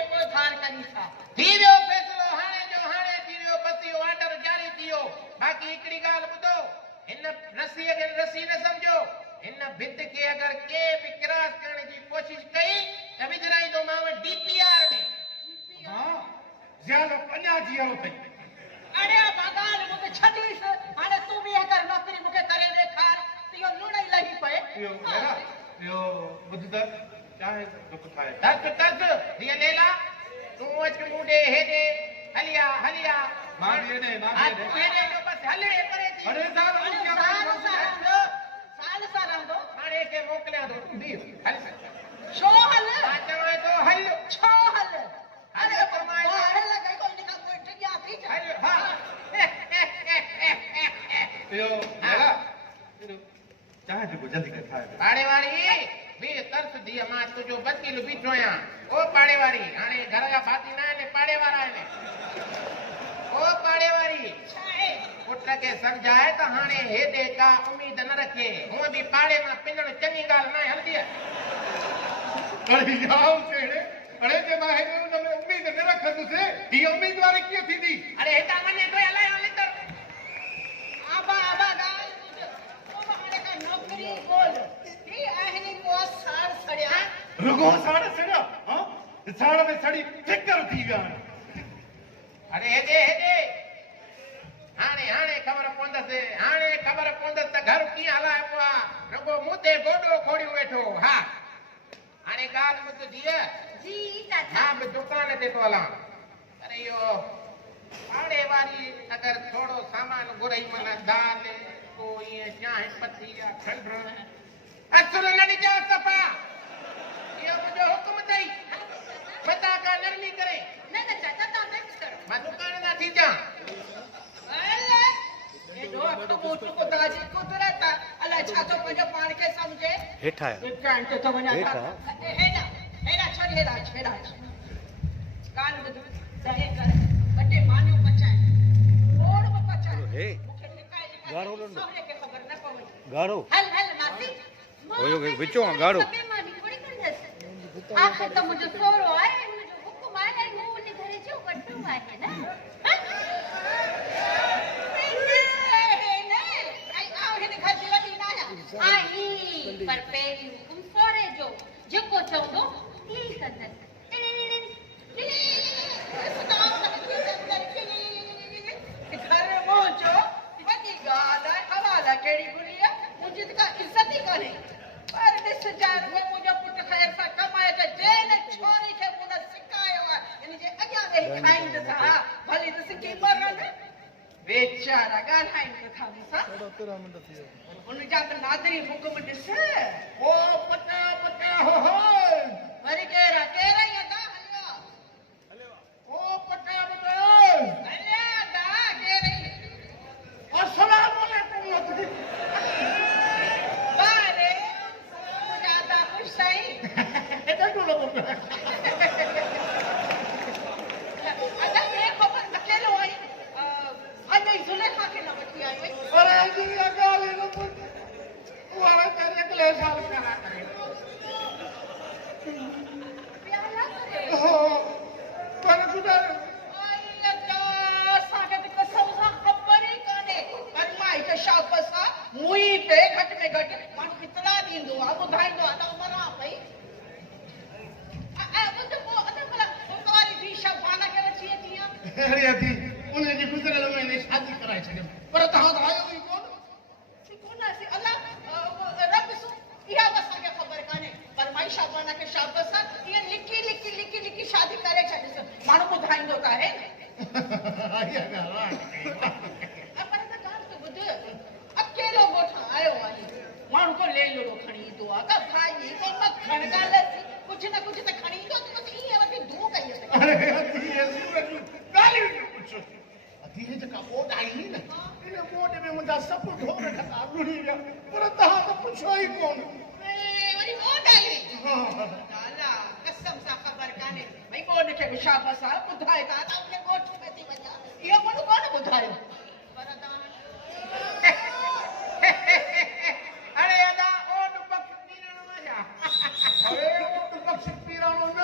एको थार करी था थी वियो फैसलो हाणे जो हाणे थी वियो बसी ऑर्डर जारी थियो बाक़ी हिकड़ी ॻाल्हि ॿुधो हिन रसीअ खे रसी न सम्झो हिन भित खे अगर के भी क्रॉस करण जी कोशिश कई त विझराईंदो मां डीपीआर में हां ज़्यादा अञा जियो अथई अरे भॻवान मूंखे छॾीस हाणे तूं बि अगर नौकरी मूंखे करे ॾेखार त इहो लूण ई लही पए इहो मेरा इहो ॿुध त चाहे दुख खाए तस हीअ लेला तूं अच मूंडे हेॾे हलिया मां बि हेॾे हेॾे जो बस हले करे थी अरे साल साल सां रहंदो हाणे के मोकिलियां थो तूं बीह हल छो हल मां चवां थो हल छो हल अरे बाहर लॻाई कोई निका कोई टिया थी हल हा इहो मेरा चाहे जो जल्दी कर खाए पाड़े वारी भी तरस दिया मां तुझो वकील बीठो आहियां ओ पाड़े वारी हाणे घर जा भाती न आहिनि पाड़े वारा आहिनि ओ पाड़े वारी पुट खे समझाए त हाणे हेॾे का उम्मीद न रखे हूअं बि पाड़े मां पिनण चङी ॻाल्हि न हलंदी आहे अरे जाओ सेड़े अरे जे मां हेॾे उन में उम्मीद न रखंदुसि ही उम्मीदवारी कीअं थींदी अरे हेॾा वञे तो अलाए लिकर आबा ॻाल्हि ॿुध ओ हाणे का नौकरी ॻोल्ह ही आहिनि को साड़ सड़िया रुगो साड़ सड़िया हां साड़ में सड़ी फिकर थी विया अरे हेॾे हाणे ख़बर पवंदसि त घर कीअं हलाइबो आहे रुगो मूं ते गोॾो खोड़ियो वेठो हा हाणे ॻाल्हि ॿुध धीअ जी मां बि दुकान ते थो हलां पर इहो पाड़े वारी अगर थोरो सामान घुरई माना दाल को ईअं चांहि पती या खंड असुल न ॾिजां सफ़ा इहो मुंहिंजो हुकुम अथई मता का नरमी करे न चाचा तव्हां फिक्स करो मां दुकान तां थी अचां एॾो अखो मोटो को दाजी कुदरत अलाए छा थो पंहिंजो पाण खे सम्झे हेठा आया दुकान ते थो वञा हेठा हेॾा छॾ हेॾा कान ॿुध सहे कर बटे मानियूं पचाए गोड़ में पचाए हे मूंखे लिकाए गाढ़ो लंडो सहुरे खे ख़बर न पवे गाढ़ो हल मासी ओयो विचो आहे गाढ़ो मानी थोड़ी कंदसि आखिर त मुंहिंजो सोरो आहे मुंहिंजो हुकुम आहे मूं उन घर जो वॾो आहे न आई पर पहिरीं हुकुम सोरे जो जेको चवंदो ई कंदसि घर पहुचो वॾी ॻाल्हि आहे हवाला कहिड़ी बुरी आहे मुंहिंजी त का इज़त ई कोन्हे पर ॾिस जार मुंहिंजो पुटु ख़ैर सां कमाए त जेल छोरी खे मूं न सिकायो आहे इन जे अॻियां वेही खाईंदसि हा भली त सिकी मरनि बेचारा ॻाल्हाइनि था मूंसां उनजा त नादरी हुकुम ॾिस ओ पता हो वरी केरा ई अदा हलियो ओ पता हलिया अदा केरा ई अस्सलाम वालेकुम बारे ज्यादा खुश सही एटा तो लोग अदा ये खबर अकेलो आई अॼु जुलेखा खे न वठी आई हुई अरे जी गाली न पुछ वाला तेरे अगले साल करा करे प्याला करे हो पर गुदर आई अदा सागे त कसम सां खबर ई कान्हे पर माई खे शाबस आहे मुई पे घटि में घटि माण्हू कितना ॾींदो आहे ॿुधाईंदो आहे त मरां पई ॿुध पोइ अधु भला कुंवारी बि शबाना खे रची अची आहे अरे अथी उन्हें जी गुजरल महीने शादी कराए छॾियो पर तव्हां त आयो ई कोन कोन्हासीं अलाह रब सु इहा बि असांखे ख़बर कान्हे पर माई शाबाना खे शाबस आहे ईअं लिकी शादी करे छॾियसि माण्हू ॿुधाईंदो त आहे पर त ॻाल्हि त ॿुध अकेलो ॻोठा आयो आहे माण्हू को लेलोड़ो खणी ईंदो आहे का भाई को मखण ॻाल्हि कुझु न कुझु त खणी ईंदो त कीअं वठी धू कई अरे अथी गाली न पुछो अथी हे जेका बोट आई नी न इन बोट में मुंहिंजा सभु ढोर खता रुड़ी विया पर तव्हां त पुछो ई कोन वरी बोट आई लाला कसम सां ख़बर कान्हे भई बोट खे बि शाबस आहे ॿुधाए त उन ॻोठ में थी वञा इहो माण्हू कोन ॿुधायो पर अरे अदा ओड पक्ष पीरण वञा अरे ओड पक्ष पीराणो न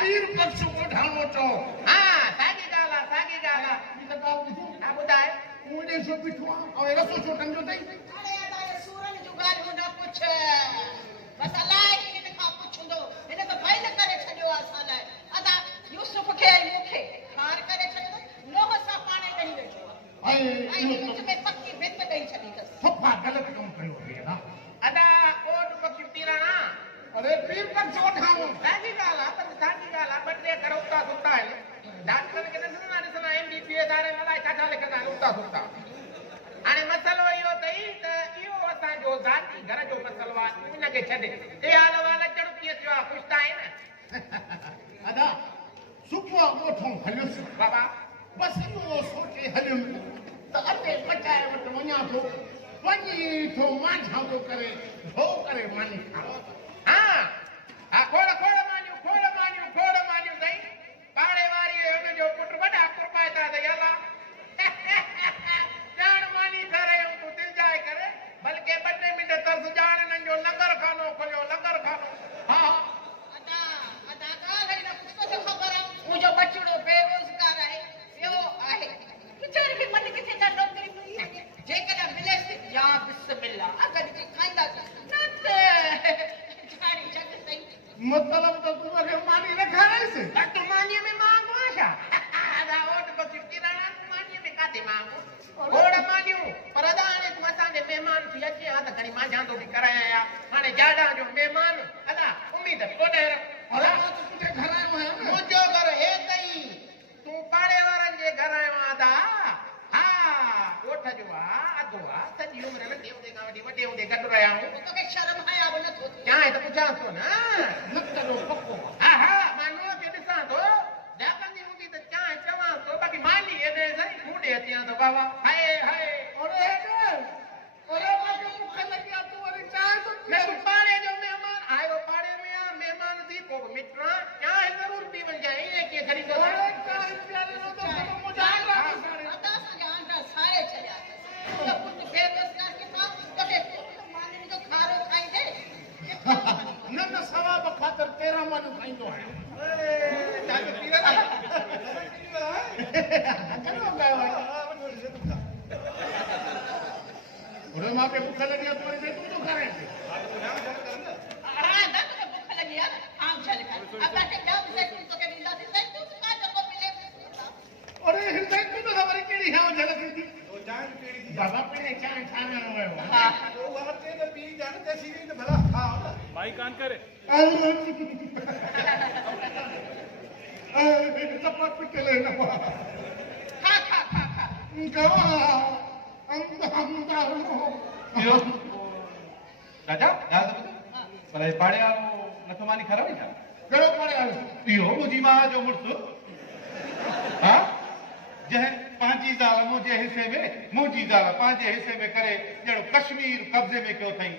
पीर पक्ष चओ हाँ साॻी ॻाल्हि आहे साॻी ॻाल्हि आहे ॿी त ॻाल्हि ॿुधो हा ॿुधाए तूं हेॾे छो बीठो आहे ऐं रसो छो टंगियो अथई अरे अदा ये सूरन जूं ॻाल्हियूं न पुछ बस अलाए हिन खां पुछंदो हिन त भई न करे छॾियो आहे असां लाइ अदा यूसुफ खे ऐं मूंखे ठार करे छॾियो नोह सां पाण ई ॾेई वेठो आहे ऐं ऐं विच में पकी भित ॾेई छॾी अथसि सफ़ा ग़लति कमु कयो अथई ना अदा ओट पखी पीराणा अरे पीर पक्ष वठाऊं साॻी ॻाल्हि आहे पर साॻी ॻाल्हि आहे ॿ टे घर उता सुता आहिनि डॉक्टरनि खे ॾिसंदा MBBS वारे अलाए छा छा लिखंदा आहिनि उता सुता हाणे मसइलो इहो अथई त इहो असांजो ज़ाती घर जो मसइलो आहे इनखे छॾे हे हाल वाल अचणु कीअं थियो आहे ख़ुशि त आहिनि अदा सुबुह ॻोठूं हलियुसि बाबा बसि इहो सोचे हलियुमि त अटे पचाए वटि वञा थो वञी थो मांझा थो करे धो करे मानी खाओ हा हा खोड़ मानियूं साईं पाड़े वारी हुनजो पुटु वॾा कुरबाइता अथई अला ॼाण मानी करे तूं दिलि जाए करे बल्कि ॿ टे मिंट तरस ॼाण हिननि जो लंगर खानो खोलियो लंगर खानो हा अदा अदा ॻाल्हि न कुझु तो ख़बर आहे मुंहिंजो बचड़ो बेरोज़गार आहे ॿियो आहे वीचारे खे मन किथे न नौकरी मिली आहे जेकॾहिं मिलेसि या बिस्मिल्लाह अगरि जे खाईंदासीं न त झाड़ी जग सही मतलब तो तू अरे मानी न खाराइसि तूं मानीअ में मांगो आहे छा अदा ओट पखी किराणा तूं मानीअ में काथे मांगो खोड़ मानियूं पर अदा हाणे तूं असांजे महिमान थी अचे हा त खणी मां जांदो बि कराए आया हाणे जाड़ा जो महिमान अदा उम्मीद कोन्हे अरे मां तो तुझे घर आयो आहियां न मुंहिंजो घर हे अथई तूं पाड़े वारनि जे घर आयो आहीं अदा हा ॻोठ जो आहे अधु आहे सॼी उमिरि नंढे हूंदे खां वठी वॾे हूंदे गॾु रहिया आहियूं तोखे शर्म हया बि नथो थिए चाहे त पुछांसि थो न न करो पक्को हा मां नुंहं खे ॾिसां थो जाॻंदी हूंदी त चाहे चवांसि थो बाक़ी मानी हेॾे सही खूंडे अची आहियां थो बाबा हाय हाय अरे अरे मांखे भुख लगी आहे तू वरी चांहि तो न तूं पाड़े जो महिमान आयो पाड़े में आहे महिमान थी पोइ बि मिटणा चांहि ज़रूरु पी वञजांइ ईअं कीअं खणी थो अरे चांहि प्यारे न तो मुझे अदा असांजा आंटा सारे छॾिया मुंहिंजो पुटु बेरोज़गार किथां तोखे मानी जो खारो खाईंदे न न सवाब ख़ातिर 13 मानियूं खाईंदो आहियां चांहि त पी वञे अरे मांखे भुख लगी आहे तू वरी तूं तो खाराए हा न तोखे भुख लॻी आहे आम छॾ कर असांखे ॾह सेकंड तोखे ॾींदासीं साईं तूं छा जेको मिले अरे हृदय तू तो ख़बर कहिड़ी है झलक थी बाबा पहले चांहि ठाहिण वियो हा भाई कान करे चपट पिटले न खा खा खा खा गवा राजा याद पर पाड़े वालो नथो मानी खराब छा कहिड़ो पढ़े आयो इहो मुंहिंजी मां जो मुड़ुसु हा जंहिं पंहिंजी ज़ाल मुंहिंजे हिसे में मुंहिंजी ज़ाल पंहिंजे हिसे में करे ॼणो कश्मीर कब्ज़े में कयो अथई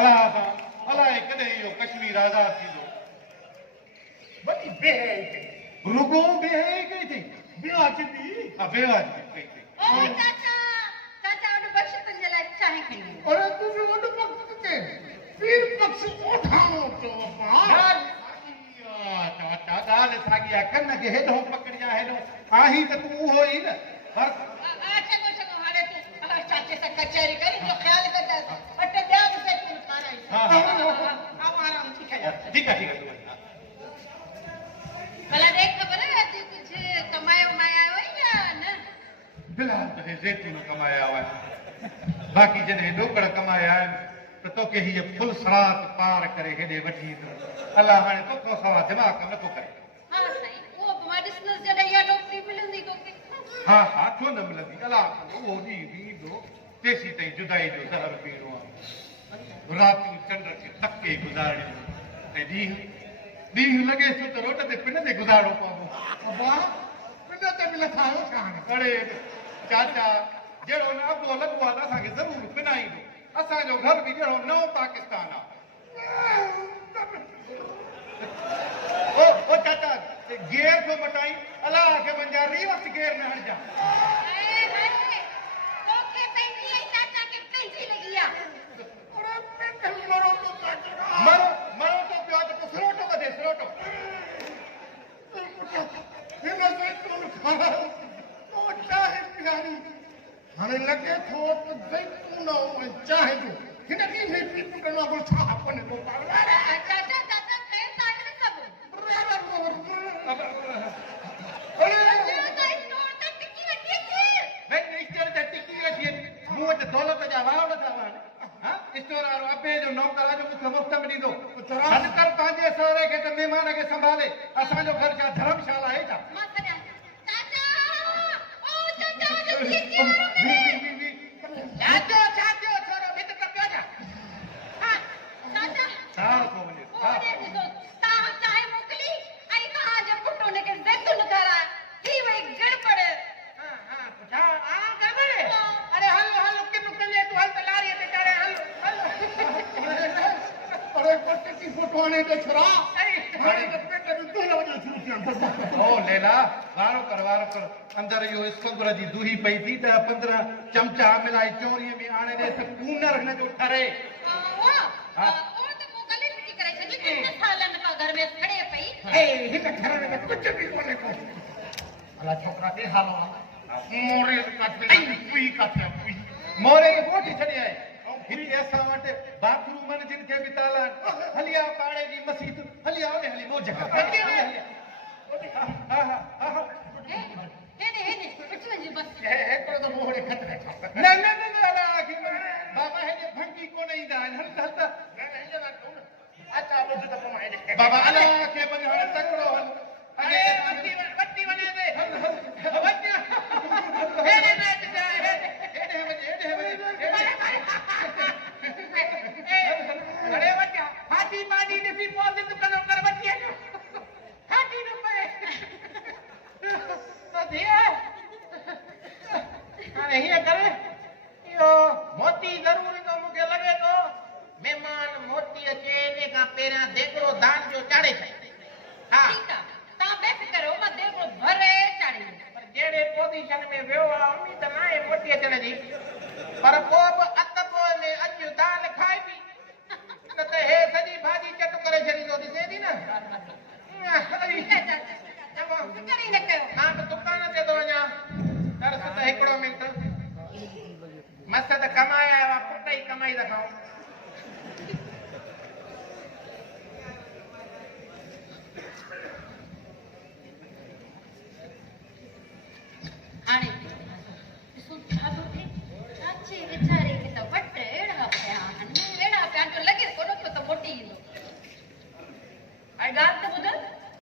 अलाह सां अलाए कॾहिं इहो कश्मीर आज़ाद थींदो बड़ी बेहई रुगो बेहई कई अथई बेवाजिबी हा बेवाजिबी कई अथई ओ चाचा चाचा उन बख्शतन जे लाइ चाहे खणी अरे तू जो वॾो पक्ष किथे पीर पक्ष कोठाणो चओ चाचा ॻाल्हि साॻी आहे कन खे हेॾो पकड़िया हेॾो आहीं त तूं उहो ई न पर चङो चङो हाणे तूं चाचे सां कचहरी करी जो ख़्यालु कजांइ अटे ॿिया बि सेकंड खाराई हा आराम थी कजां ठीकु आहे ठीकु आहे भला देख ख़बर आहे तूं कुझु कमायो मायायो आहे या न बिलाल त हे ज़ैतून कमाया हुआ बाक़ी जॾहिं ढोकड़ कमाया आहिनि त तोखे हीअ फुल सरात पार करे हेॾे वठी ईंदो अलाह हाणे तोखां सवाइ दिमाग़ कमु नथो करे हा साईं उहो बि मां ॾिसंदसि जॾहिं इहा नौकिरी मिलंदी तोखे हा हा छो न मिलंदी अलाह उहो ॾींहुं बि ईंदो तेसीं ताईं जुदाई जो ज़हर पीअणो आहे रातियूं चंड खे तके गुज़ारणियूं ऐं ॾींहुं लॻे थो त रोड ते पिन ते गुज़ारणो पवंदो अबा पिन ते बि लथा आयो छा हाणे अड़े चाचा जहिड़ो न अॻो लॻो आहे त असांखे ज़रूरु पिनाईंदो असांजो घर बि जहिड़ो नओं पाकिस्तान आहे ओ चाचा गेर थो मटाई अलाह खे वञा रिवर्स गेर में हणजा तोखे पंहिंजी ऐं चाचा खे पंहिंजी लॻी आहे अरे पिन मरो तो मरो मरो तो पियो आहे त पोइ सिरोटो ॿधे सिरोटो लगे थो त जैतून ऐं चांहि जो हिन ॾींहुं में पी पुटण वांगुरु छा कोन्हे को अरे चाचा चाचा खैर तव्हां न सभु दौलत जा वावड़ था वहनि स्टोर वारो अबे जो नौकर जो मूंखे मुफ़्त में ॾींदो हल कर पंहिंजे सहुरे खे त महिमान खे संभाले असांजो घर छा धर्मशाला आहे छा मां सॼा चाचा ओ चाचा जो खीची वारो लाजो छाजो छोरो भित कर पियो जा हां चाचा छा को वञे ओ दे ॾिसो तव्हां चांहि मोकिली ऐं तव्हांजे पुट हुनखे ज़ैतून खाराए थी वई गड़बड़ हां हां पुछा आ गड़बड़ अरे हल हल किन कंजे तू हल त लारी ते चढ़े हल अरे पट की फोटो आने के छरा अरे तो पेट में तू ना वजह छू ओ लेला वारो कर अंदर इहो स्कंदर जी दूही पई थी 10-15 चमचा मिलाई चोरीअ में आणे ॾे त कूनर हिन जो ठरे ओ त को गली पिटी करे छॾी कितने सालन खां घर में खड़े पई ए हिन घर में कुछ भी कोने को अला छोकरा के हाल मोरे का पई का पई मोरे खे कोठी छॾी आहे हिते असां वटि बाथरूम जिन खे बि ताला हलिया पाड़े जी मस्जिद हलिया ओॾे हली मौज कर